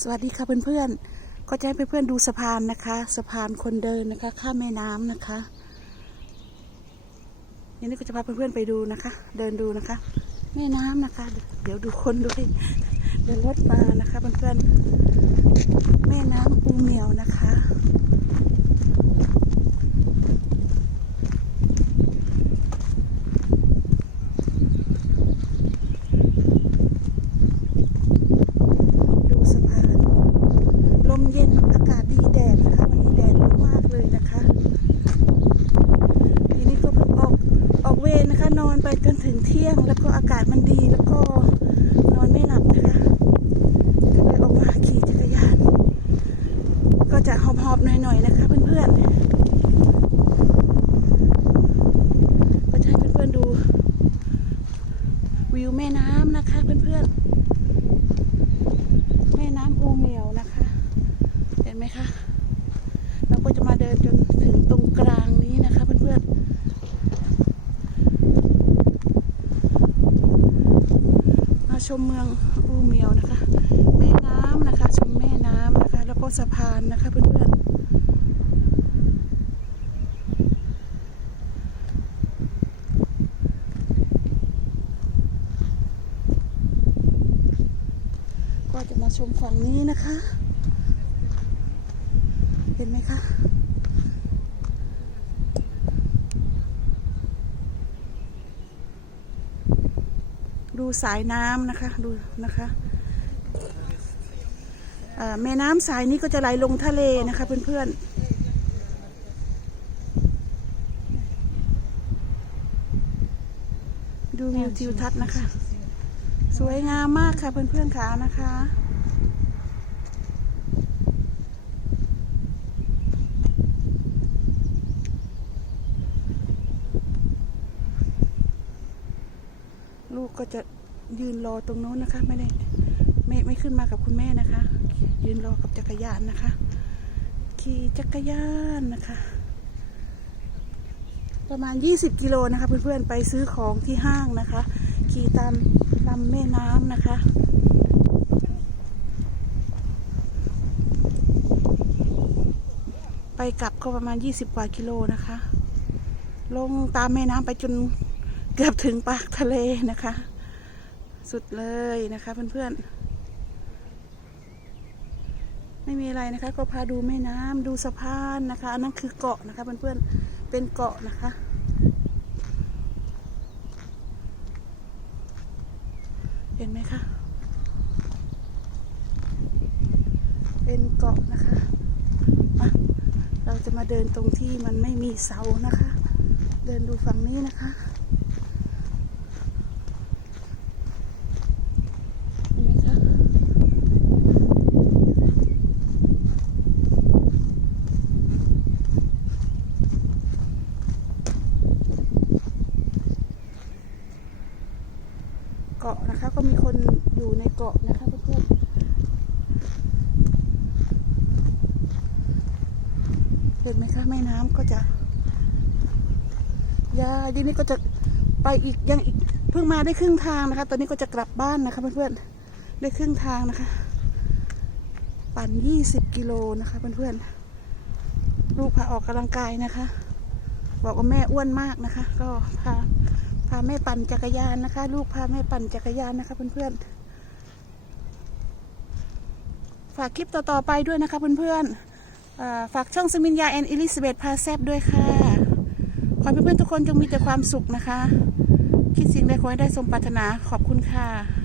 สวัสดีค่ะเพื่อนๆ ก็จะให้เพื่อนๆดูสะพานนะคะ สะพานคนเดินนะคะ ข้ามแม่น้ำนะคะนี่นี่ก็จะพาเพื่อนๆไปดูนะคะ เดินดูนะคะ แม่น้ำนะคะ เดี๋ยวดูคนด้วย เดินรถมานะคะเพื่อนๆ แม่น้ำอูเหมียวนะคะ ดูสะพาน ลมเย็นอากาศดีแดดนะคะ วันนี้แดดมากๆเลยนะคะทีนี้ก็เพิ่งออกออกเวร นะคะ นอนไปจนถึงเที่ยง แล้วก็อากาศมันดีแล้วก็นอนไม่หลับนะคะก็เลยออกมาขี่จักรยาน ก็จะหอบๆหน่อยๆนะคะเพื่อนๆก็จะให้เพื่อนๆดู วิวแม่น้ำนะคะเพื่อนๆแม่น้ำอูเมียวนะคะ เห็นไหมคะ เราก็จะมาเดินจนถึงตรงกลางนี้นะคะเพื่อนๆ มเมืองอูเมียวนะคะ แม่น้ำนะคะ ชมแม่น้ำนะคะ แล้วก็สะพานนะคะเพื่อนๆก็จะมาชมฝั่งนี้นะคะ เห็นไหมคะ ดูสายน้ำนะคะดูนะคะแม่น้ำสายนี้ก็จะไหลลงทะเลนะคะเพื่อนๆดูวิวทิวทัศน์นะคะ สวยงามมากค่ะเพื่อนๆค่ะนะคะ ลูกก็จะยืนรอตรงโน้นนะคะ ไม่ได้ไม่ไม่ขึ้นมากับคุณแม่นะคะ ยืนรอกับจักรยานนะคะ ขี่จักรยานนะคะ ประมาณ 20 กิโลนะคะเพื่อนๆไปซื้อของที่ห้างนะคะ ขี่ตามลำแม่น้ำนะคะไปกลับก็ประมาณ 20 กว่ากิโลนะคะ ลงตามแม่น้ำไปจน เกือบถึงปากทะเลนะคะ สุดเลยนะคะเพื่อนๆ ไม่มีอะไรนะคะ ก็พาดูแม่น้ำดูสะพานนะคะอันนั้นคือเกาะนะคะเพื่อนๆ เป็นเกาะนะคะ เห็นไหมคะ เป็นเกาะนะคะมาเราจะมาเดินตรงที่มันไม่มีเสานะคะ เดินดูฝั่งนี้นะคะ เห็นไหมคะ เกาะนะคะ ก็มีคนอยู่ในเกาะนะคะเพื่อนๆเห็นไหมคะแม่น้ำก็จะยาดีนี้ก็จะไปอีกยังอีกเพิ่งมาได้ครึ่งทางนะคะ ตอนนี้ก็จะกลับบ้านนะคะเพื่อนๆได้ครึ่งทางนะคะ ปั่นยี่สิบกิโลนะคะเพื่อนๆลูกพาออกกำลังกายนะคะ บอกว่าแม่อ้วนมากนะคะ ก็พาพาแม่ปั่นจักรยานนะคะ ลูกพาแม่ปั่นจักรยานนะคะ เพื่อนๆ ฝากคลิปต่อๆไปด้วยนะคะเพื่อนๆฝากช่องสมินยาแอนอิลิสเบธพาแซบด้วยค่ะ ขอให้เพื่อนๆทุกคนจงมีแต่ความสุขนะคะ คิดสิ่งใดขอให้ได้สมปรารถนาขอบคุณค่ะ